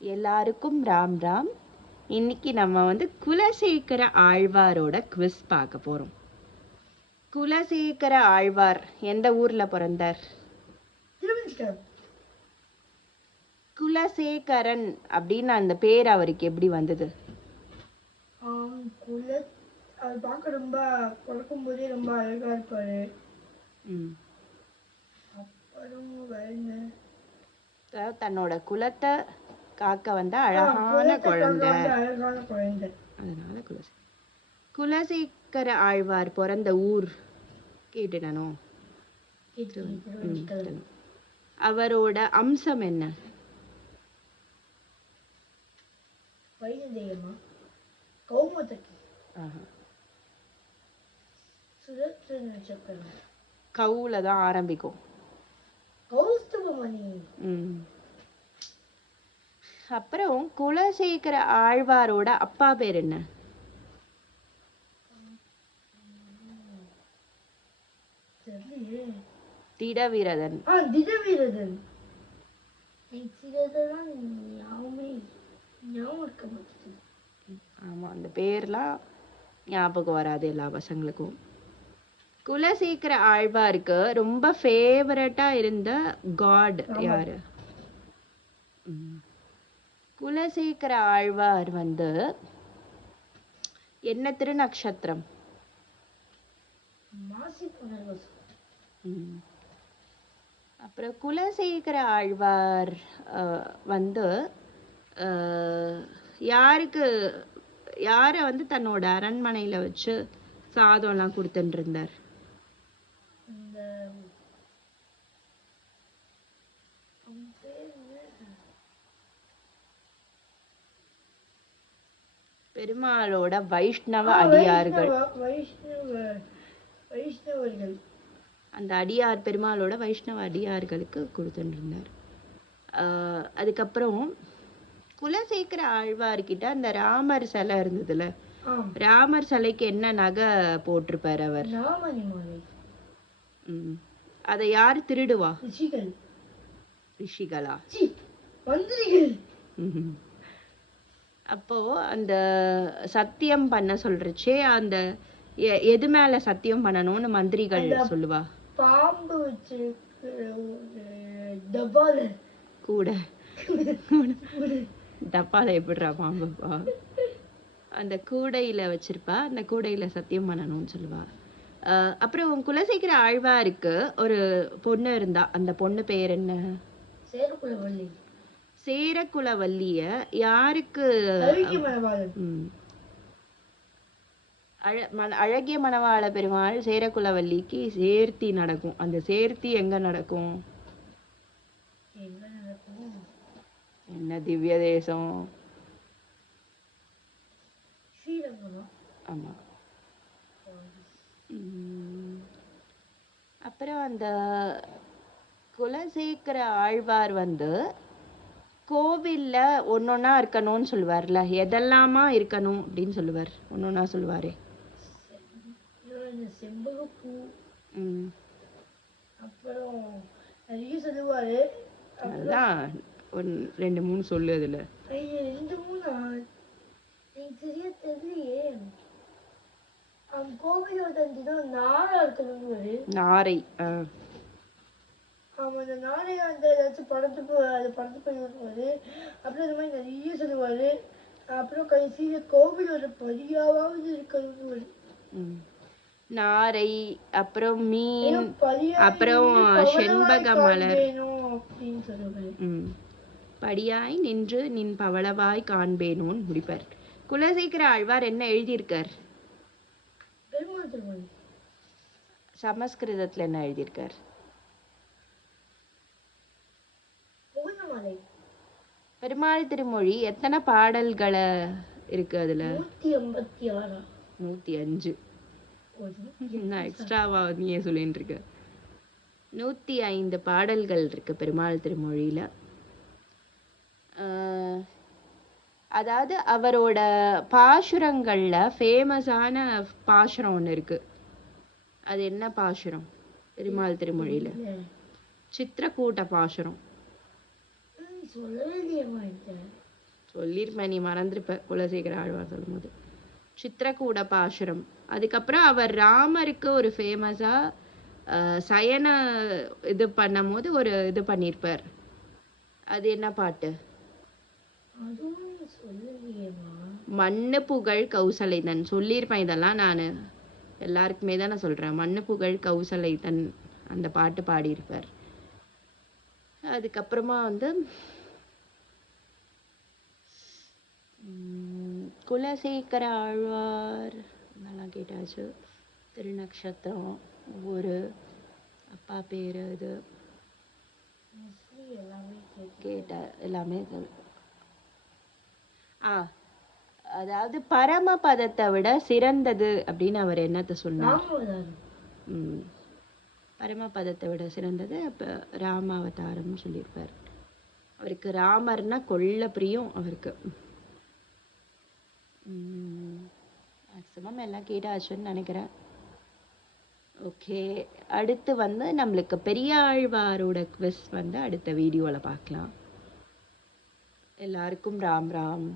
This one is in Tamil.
எல்லாருக்கும் ராம் ராம். இன்னைக்கு நம்ம குலசேகர ஆழ்வாரோட குவிஸ் பார்க்க போறோம். குலசேகர ஆழ்வார் எந்த ஊர்ல பிறந்தார்? குலசேகரன் அப்படின்னு அந்த பேர் அவருக்கு எப்படி வந்தது? அது பார்க்க ரொம்ப பிறக்கும் போதே ரொம்ப அழகா இருப்பாரு. அப்புறம் தன்னோட குலத்தை காக்க வந்த அழகான குழந்தை, அதனால குலசேகர ஆழ்வார் பிறந்த ஊர் கேட்டுடணும். அவரோட அம்சம் என்ன? கவுல தான் ஆரம்பிக்கும். அப்புறம் குலசேகர ஆழ்வாரோட அப்பா பேர் என்ன? திடவிரதன். ஆமா, அந்த பேர்லாம் ஞாபகம் வராது எல்லா பசங்களுக்கும். குலசேகர ஆழ்வாருக்கு ரொம்ப ஃபேவரட்டா இருந்த காட் யாரு? குலசேகர ஆழ்வார் என்ன திருநக்ஷத்திரம்? அப்புறம் குலசேகர ஆழ்வார் யார தன்னோட அரண்மனையில வச்சு சாதம் எல்லாம் கொடுத்துட்டு இருந்தார்? பெருமாளோட வைஷ்ணவ அடியார்கள். அந்த அடியார் பெருமாளோட வைஷ்ணவ அடியார்களுக்கு கொடுத்துட்டு இருந்தார். அதுக்கப்புறம் குலசேகர ஆழ்வார்கிட்ட அந்த ராமர் சிலை இருந்ததுல, ராமர் சிலைக்கு என்ன நகை போட்டிருப்பார் அவர்? அதை யார் திருடுவா? ரிஷிகளா? அப்போ அந்த சத்தியம் பண்ண சொல்றச்சே அந்த எது மேல சத்தியம் பண்ணணும்னு மந்திரிகள் சொல்லுவா? பாம்பு வச்சு கூட டப்பால எப்படிரா பாம்புப்பா? அந்த கூடையில வச்சிருப்பா, அந்த கூடையில சத்தியம் பண்ணணும்னு சொல்லுவா. அப்புறம் குலசேகர ஆழ்வாருக்கு ஒரு பொண்ணு இருந்தா, அந்த பொண்ணு பேர் என்ன? சேரகுலவல்லிய யாருக்கு? அழகிய மணவாள பெருமாள் சேரகுலவல்லிக்கு சேர்த்தி நடக்கும். அந்த சேர்த்தி எங்க நடக்கும்? என்ன திவ்ய தேசம்? ஆமா. அப்புறம் அந்த குலசேகர ஆழ்வார் கோவில்ல ஒன்னொன்னா இருக்கணும்னு சொல்லுவார்ல, எதெல்லாமா இருக்கணும் அப்படின்னு சொல்லுவார்? ஒன்னொன்னா சொல்லுவாரே. செம்பகப்பூ, அப்புறம் நிறைய சொல்லுவாரு. அதுதான் ஒரு 2-3 சொல்லு. அதுல 2-3 எனக்கு சரியா தெரியலையே. கோவிலோட நாரா இருக்கணும். நாரை. ஆமா, அந்த நாரை ஏதாச்சும் படத்து போய் அப்புறம் இந்த மாதிரி நிறைய சொல்லுவாரு. அப்புறம் கடைசியில கோவிலோட பதியாவது இருக்கணும். நாரை, அப்புறம் மீன், அப்புறம் செண்பக மலர். படியாய் நின்று நின் பவளவாய் காண்பேனோன்னு முடிப்பார். குலசேகர ஆழ்வார் என்ன எழுதியிருக்கார்? சமஸ்கிருதத்துல என்ன எழுதியிருக்கார்? பெருமாள் திருமொழி எத்தனை பாடல்களை இருக்கு அதுல? 105. எக்ஸ்ட்ராவா நீயே சொல்லிட்டு இருக்க. 105 பாடல்கள் இருக்கு பெருமாள் திருமொழியில. அதாவது அவரோட பாசுரங்கள்ல ஃபேமஸான பாசுரம் ஒண்ணு இருக்கு. அது என்ன பாசுரம் பெருமாள் திருமொழியில? சித்திரக்கூட்ட பாசுரம். சொல்லவே இல்லையம்மா. சொல்லியிருப்பேன், நீ மறந்துருப்ப குலசேகர ஆழ்வார் சொல்லும்போது. சித்திரக்கூட பாசுரம். அதுக்கப்புறம் அவர் ராமருக்கு ஒரு ஃபேமஸா சயன இது பண்ணும்போது ஒரு இது பண்ணியிருப்பார். அது என்ன பாட்டு? அதுவும் சொல்லலையேம்மா. மண்ணு புகழ் கௌசலைதன் சொல்லியிருப்பேன். இதெல்லாம் நான் எல்லாருக்குமே தான் நான் சொல்றேன். மண்ணு புகழ் கௌசலைதன் அந்த பாட்டு பாடியிருப்பார். அதுக்கப்புறமா வந்து குலசேகர ஆழ்வார் இதெல்லாம் கேட்டாச்சு. திருநக்ஷத்திரம், ஊரு, அப்பா பேரு, இது மோஸ்ட்லி எல்லாமே கேட்ட எல்லாமே அதாவது பரமபதத்தை விட சிறந்தது அப்படின்னு அவர் என்னத்தை சொன்னார்? பரமபதத்தை விட சிறந்தது அப்ப ராமாவதாரம் சொல்லியிருப்பார். அவருக்கு ராமர்னா கொள்ள பிரியம் அவருக்கு. மேக்சிமம் எல்லாம் கேட்டாச்சுன்னு நினைக்கிறேன். ஓகே, அடுத்து வந்து நம்மளுக்கு பெரியாழ்வாரோட குவிஸ் வந்து அடுத்த வீடியோவில் பார்க்கலாம். எல்லாருக்கும் ராம் ராம்.